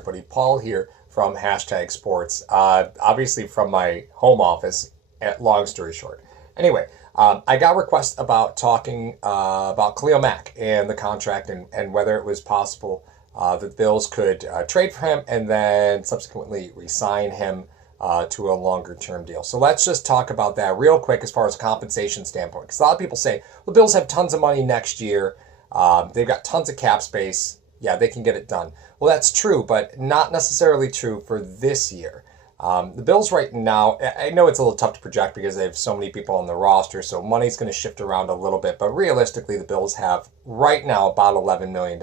everybody. Paul here from Hashtag Sports. Obviously from my home office, at long story short. Anyway, I got requests about talking about Khalil Mack and the contract and whether it was possible that the Bills could trade for him and then subsequently re-sign him to a longer term deal. So let's just talk about that real quick as far as a compensation standpoint. Because a lot of people say, well, the Bills have tons of money next year. They've got tons of cap space. Yeah, they can get it done. Well, that's true, but not necessarily true for this year. The Bills right now, I know it's a little tough to project because they have so many people on the roster, so money's going to shift around a little bit. But realistically, the Bills have right now about $11 million.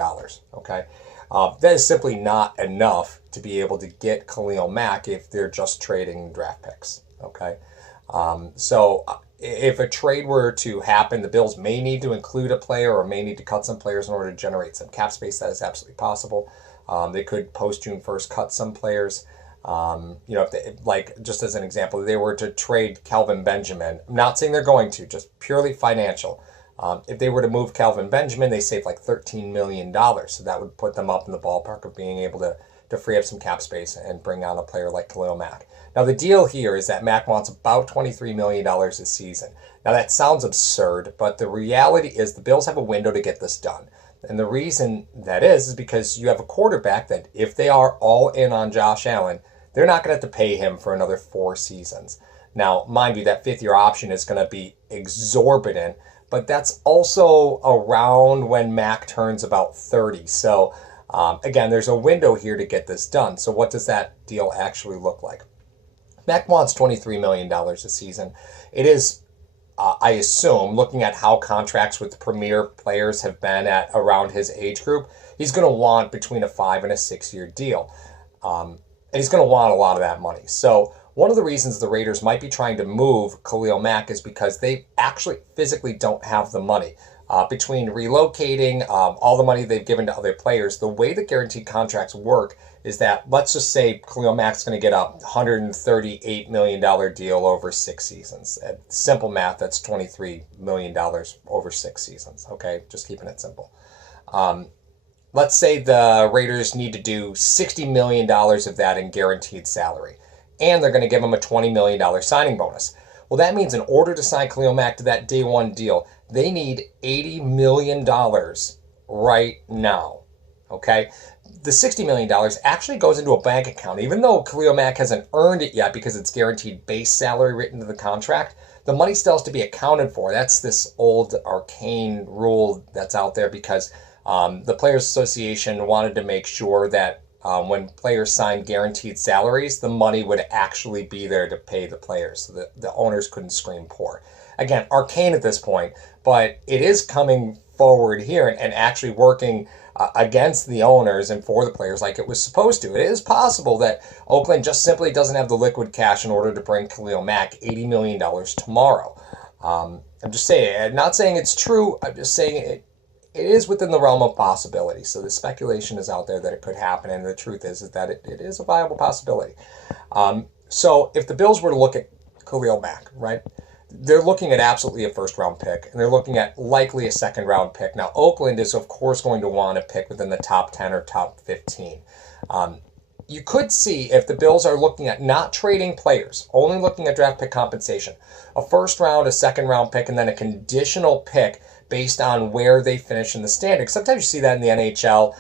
Okay, that is simply not enough to be able to get Khalil Mack if they're just trading draft picks. Okay, so if a trade were to happen, the Bills may need to include a player or may need to cut some players in order to generate some cap space. That is absolutely possible. They could post June 1st cut some players. If they, like just as an example, if they were to trade Kelvin Benjamin, I'm not saying they're going to, just purely financial. If they were to move Kelvin Benjamin, they save like $13 million. So that would put them up in the ballpark of being able to free up some cap space and bring on a player like Khalil Mack. Now, the deal here is that Mack wants about $23 million this season. Now, that sounds absurd, but the reality is the Bills have a window to get this done. And the reason that is because you have a quarterback that if they are all in on Josh Allen, they're not going to have to pay him for another 4 seasons. Now, mind you, that fifth-year option is going to be exorbitant, but that's also around when Mack turns about 30. So, again, there's a window here to get this done. So what does that deal actually look like? Mack wants $23 million a season. It is, I assume, looking at how contracts with premier players have been at around his age group, he's going to want between a 5 and a 6 year deal. And he's going to want a lot of that money. So one of the reasons the Raiders might be trying to move Khalil Mack is because they actually physically don't have the money. Between relocating, all the money they've given to other players, the way that guaranteed contracts work is that, let's just say Khalil Mack's going to get a $138 million deal over 6 seasons. At simple math, that's $23 million over 6 seasons. Okay, just keeping it simple. Let's say the Raiders need to do $60 million of that in guaranteed salary, and they're going to give him a $20 million signing bonus. Well, that means in order to sign Khalil Mack to that day one deal, they need $80 million right now. Okay? The $60 million actually goes into a bank account. Even though Khalil Mack hasn't earned it yet because it's guaranteed base salary written into the contract, the money still has to be accounted for. That's this old arcane rule that's out there because the Players Association wanted to make sure that when players signed guaranteed salaries, the money would actually be there to pay the players so that the owners couldn't scream poor. Again, arcane at this point, but it is coming forward here and actually working against the owners and for the players like it was supposed to. It is possible that Oakland just simply doesn't have the liquid cash in order to bring Khalil Mack $80 million tomorrow. I'm just saying, I'm not saying it's true, I'm just saying it is within the realm of possibility. So the speculation is out there that it could happen, and the truth is that it is a viable possibility. So if the Bills were to look at Khalil Mack, right, they're looking at absolutely a first-round pick, and they're looking at likely a second-round pick. Now, Oakland is, of course, going to want a pick within the top 10 or top 15. You could see if the Bills are looking at not trading players, only looking at draft pick compensation, a first-round, a second-round pick, and then a conditional pick based on where they finish in the standings. Sometimes you see that in the NHL.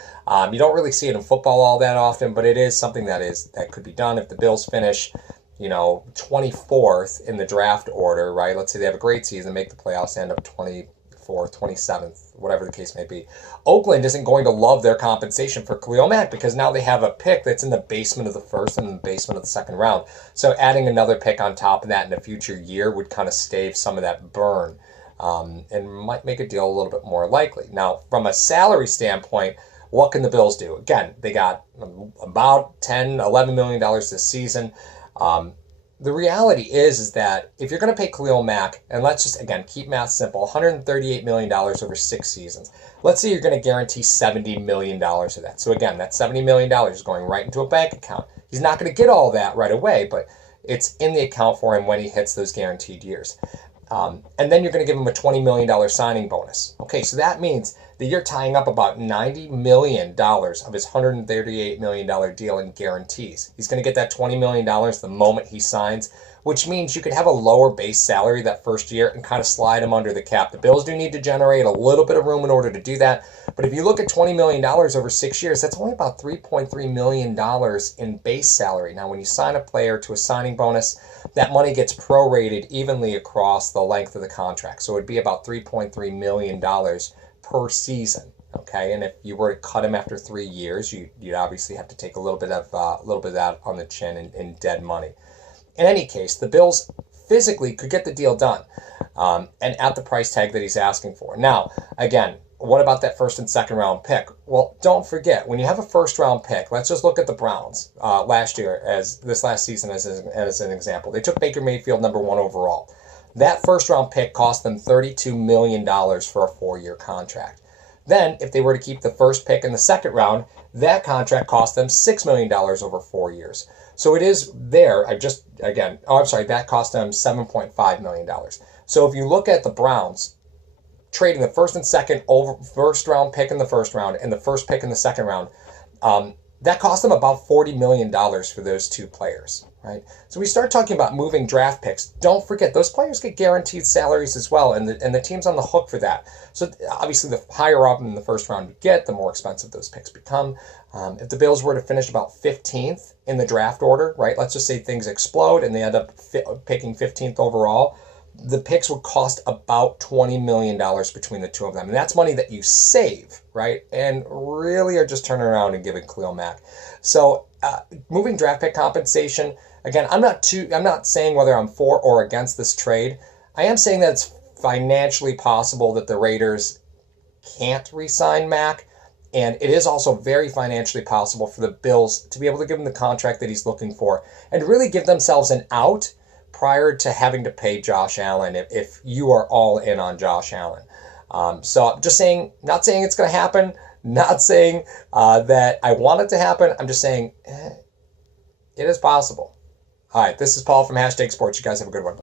You don't really see it in football all that often, but it is something that could be done if the Bills finish 24th in the draft order, right? Let's say they have a great season, make the playoffs, end up 24th, 27th, whatever the case may be. Oakland isn't going to love their compensation for Khalil Mack because now they have a pick that's in the basement of the first and the basement of the second round. So adding another pick on top of that in a future year would kind of stave some of that burn and might make a deal a little bit more likely. Now, from a salary standpoint, what can the Bills do? Again, they got about $10, $11 million this season. The reality is that if you're going to pay Khalil Mack, and let's just, again, keep math simple, $138 million over 6 seasons. Let's say you're going to guarantee $70 million of that. So again, that $70 million is going right into a bank account. He's not going to get all that right away, but it's in the account for him when he hits those guaranteed years. And then you're going to give him a $20 million signing bonus. Okay, so that means that you're tying up about $90 million of his $138 million deal in guarantees. He's going to get that $20 million the moment he signs, which means you could have a lower base salary that first year and kind of slide him under the cap. The Bills do need to generate a little bit of room in order to do that. But if you look at $20 million over 6 years, that's only about $3.3 million in base salary. Now, when you sign a player to a signing bonus, that money gets prorated evenly across the length of the contract. So it'd be about $3.3 million per season. Okay, and if you were to cut him after 3 years, you'd obviously have to take a little bit of that on the chin in dead money. In any case, the Bills physically could get the deal done, and at the price tag that he's asking for. Now, again, what about that first and second round pick? Well, don't forget, when you have a first round pick, let's just look at the Browns last year, as this last season as an example. They took Baker Mayfield number 1 overall. That first round pick cost them $32 million for a 4-year contract. Then, if they were to keep the first pick in the second round, that contract cost them $6 million over 4 years. So it is there. That cost them $7.5 million. So if you look at the Browns trading the first and second first round pick in the first round and the first pick in the second round, that cost them about $40 million for those 2 players, right? So we start talking about moving draft picks. Don't forget, those players get guaranteed salaries as well, and the team's on the hook for that. So obviously, the higher up in the first round you get, the more expensive those picks become. If the Bills were to finish about 15th in the draft order, right? Let's just say things explode and they end up picking 15th overall. The picks would cost about $20 million between the 2 of them. And that's money that you save, right? And really are just turning around and giving Khalil Mack. So moving draft pick compensation, again, I'm not saying whether I'm for or against this trade. I am saying that it's financially possible that the Raiders can't re-sign Mack. And it is also very financially possible for the Bills to be able to give him the contract that he's looking for and really give themselves an out prior to having to pay Josh Allen if you are all in on Josh Allen. So I'm just saying, not saying it's going to happen, not saying that I want it to happen. I'm just saying it is possible. All right, this is Paul from #Sports. You guys have a good one.